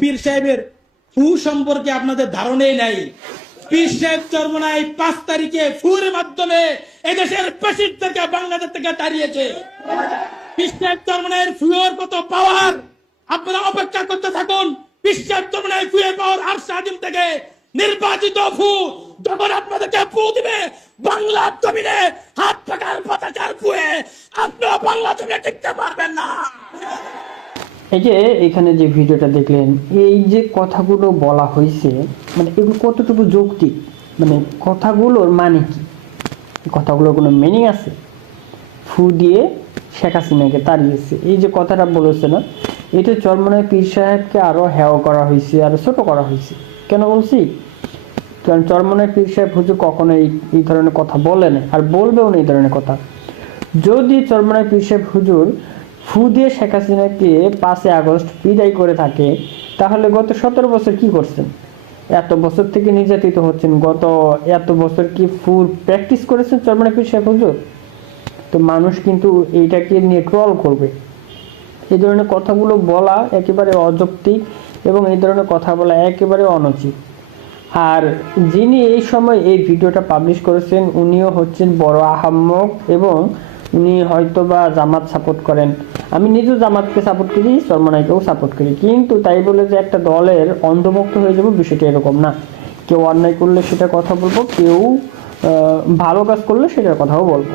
পীর সাহেবের ফু সম্পর্কে আপনাদের ধারণাই নাই। পীর সাহেব চরমনায় 5 তারিখে ফুর মাধ্যমে এদেশের ফ্যাসিস্টদেরকে বাংলাদেশ থেকে তাড়িয়েছে। পীর সাহেব চরমনায়ের ফুয়ের কত পাওয়ার, আপনারা অপেক্ষা করতে থাকুন। পীর সাহেব চরমনায় ফুয়ের পাওয়ার আরশে আজিম থেকে নির্বাচিত ফু যখন আপনাদেরকে ফু দিবে বাংলার জমিনে হাত পাকার পতাকার ফুয়ে আপনারা বাংলা জমিনে টিকতে পারবেন না। এই যে এখানে যে ভিডিওটা দেখলেন, এই যে কথাগুলো বলা হয়েছে, মানে এগুলো কতটুকু যৌক্তিক, মানে কথাগুলোর মানে কি, কথাগুলোর কোনো মিনিং আছে? ফু দিয়ে শেখ হাসিনাকে তাড়িয়েছে, এই যে কথাটা বলেছে না, এটা চরমনায় পীর সাহেবকে আরো হেয় করা হয়েছে, আরো ছোট করা হয়েছে। কেন বলছি? কারণ চরমনায় পীর সাহেব হুজুর কখনো এই ধরনের কথা বলে না, আর বলবেও না এই ধরনের কথা। যদি চরমনায় পীর সাহেব হুজুর ফু দিয়ে শেখ হাসিনাকে 5 আগস্ট বিদায় করে থাকে, তাহলে গত 17 বছর কি করছেন? এত বছর থেকে নির্যাতিত হচ্ছেন, গত এত বছর কি ফুল প্র্যাকটিস করেছেন চরমনায় পীর সাহেব হুজুর? তো মানুষ কিন্তু এইটাকে নিয়ে ট্রল করবে। এই ধরনের কথাগুলো বলা একেবারে অযৌক্তিক এবং এই ধরনের কথা বলা একেবারে অনুচিত। আর যিনি এই সময় এই ভিডিওটা পাবলিশ করেছেন উনিও হচ্ছেন বড় আহাম্মক এবং উনি হয়তোবা জামাত সাপোর্ট করেন। আমি নিজেও জামাতকে সাপোর্ট করি, চরমনাইকেও সাপোর্ট করি, কিন্তু তাই বলে যে একটা দলের অন্ধভক্ত হয়ে যাব বিষয়টা এরকম না। কেউ অন্যায় করলে সেটা কথা বলবো, কেউ ভালো কাজ করলে সেটার কথাও বলবো।